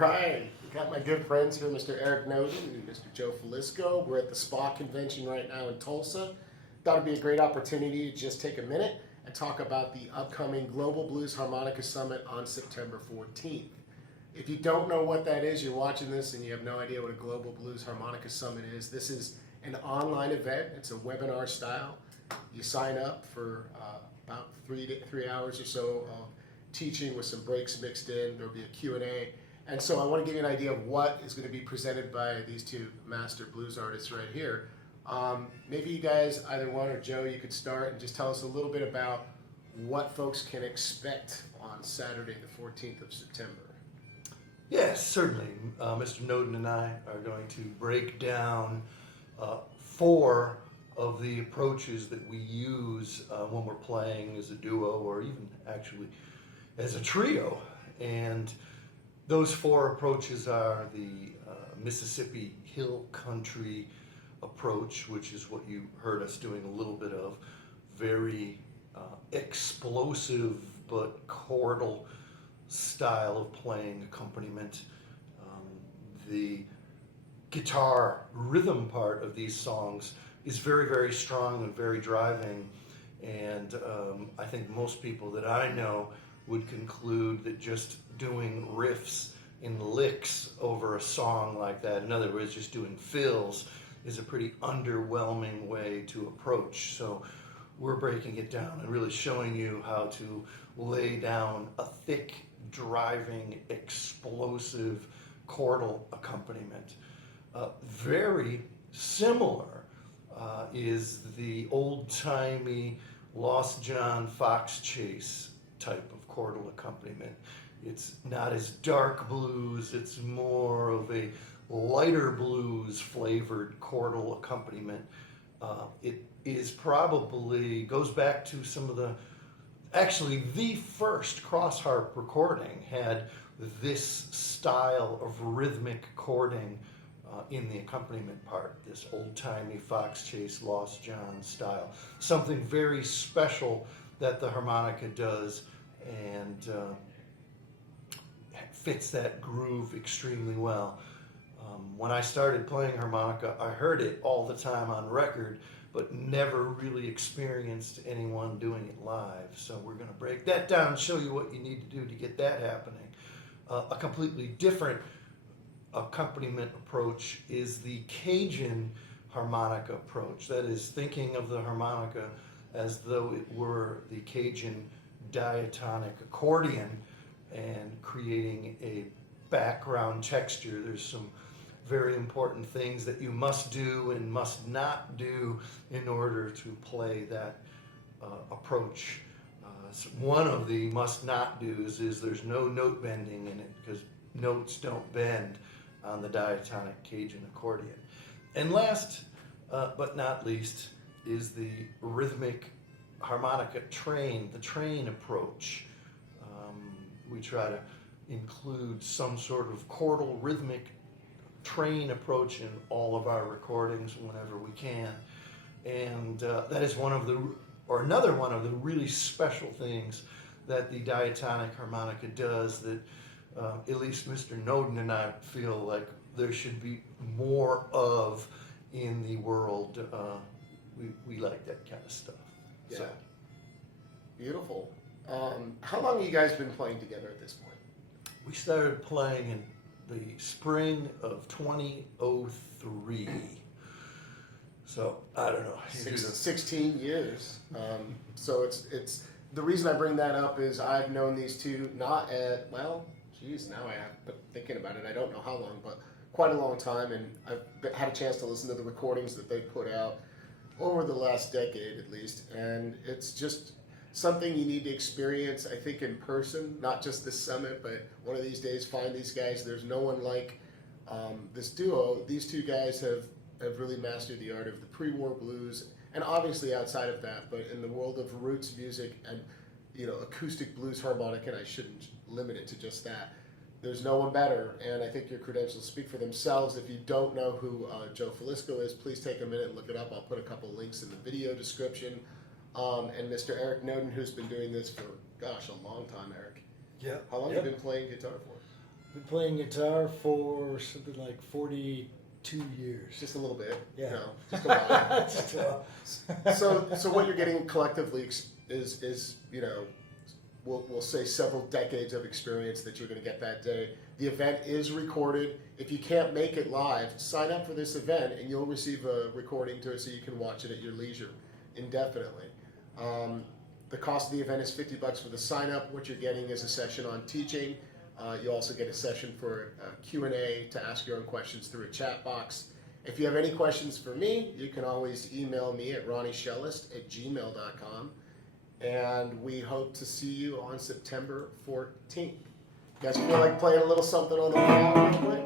Right, we got my good friends here, Mr. Eric Noden and Mr. Joe Filisko. We're at the SPAH convention right now in Tulsa. Thought it'd be a great opportunity to just take a minute and talk about the upcoming Global Blues Harmonica Summit on September 14th. If you don't know what that is, you're watching this and you have no idea what a Global Blues Harmonica Summit is. This is an online event. It's a webinar style. You sign up for about 3 hours or so of teaching with some breaks mixed in. There'll be a Q&A. And so I want to give you an idea of what is going to be presented by these two master blues artists right here. Maybe you guys, either one or Joe, you could start and just tell us a little bit about what folks can expect on Saturday the 14th of September. Yes, certainly. Mr. Noden and I are going to break down 4 of the approaches that we use when we're playing as a duo or even actually as a trio. And those 4 approaches are the Mississippi Hill Country approach, which is what you heard us doing a little bit of, very explosive but chordal style of playing accompaniment. The guitar rhythm part of these songs is very, very strong and very driving, and I think most people that I know would conclude that just doing riffs in licks over a song like that, in other words, just doing fills, is a pretty underwhelming way to approach. So we're breaking it down and really showing you how to lay down a thick, driving, explosive chordal accompaniment. Very similar is the old-timey Lost John Fox Chase type of chordal accompaniment. It's not as dark blues, it's more of a lighter blues flavored chordal accompaniment. It is probably, goes back to some of the, actually the first cross harp recording had this style of rhythmic chording in the accompaniment part, this old-timey Fox Chase Lost John style. Something very special that the harmonica does, and fits that groove extremely well. When I started playing harmonica, I heard it all the time on record, but never really experienced anyone doing it live. So we're going to break that down and show you what you need to do to get that happening. A completely different accompaniment approach is the Cajun harmonica approach. That is, thinking of the harmonica as though it were the Cajun diatonic accordion and creating a background texture. There's some very important things that you must do and must not do in order to play that approach. So one of the must not do's is there's no note bending in it, because notes don't bend on the diatonic Cajun accordion. And last but not least is the rhythmic harmonica train, the train approach. We try to include some sort of chordal rhythmic train approach in all of our recordings whenever we can. And that is one of the, or another one of the really special things that the diatonic harmonica does that at least Mr. Noden and I feel like there should be more of in the world. We like that kind of stuff. Yeah. So. Beautiful. How long have you guys been playing together at this point? We started playing in the spring of 2003. So I don't know. 16 years. So it's the reason I bring that up is I've known these two not at, well, geez, now I have, but thinking about it, I don't know how long, but quite a long time, and I've had a chance to listen to the recordings that they put out over the last decade at least, and it's just something you need to experience, I think, in person, not just this summit, but one of these days find these guys. There's no one like this duo. These two guys have really mastered the art of the pre-war blues, and obviously outside of that, but in the world of roots music and acoustic blues harmonica, and I shouldn't limit it to just that. There's no one better, and I think your credentials speak for themselves. If you don't know who Joe Filisko is, please take a minute and look it up. I'll put a couple links in the video description. And Mr. Eric Noden, who's been doing this for, gosh, a long time, Eric. Yeah. How long have you been playing guitar for? Been playing guitar for something like 42 years. Just a little bit. Yeah. No, just a while. Just a while. So what you're getting collectively is we'll say several decades of experience that you're going to get that day. The event is recorded. If you can't make it live, sign up for this event and you'll receive a recording to it so you can watch it at your leisure indefinitely. The cost of the event is $50 for the sign up. What you're getting is a session on teaching. You also get a session for Q&A to ask your own questions through a chat box. If you have any questions for me, you can always email me at ronnieshellist@gmail.com. And we hope to see you on September 14th. You guys feel like playing a little something on the wall real quick?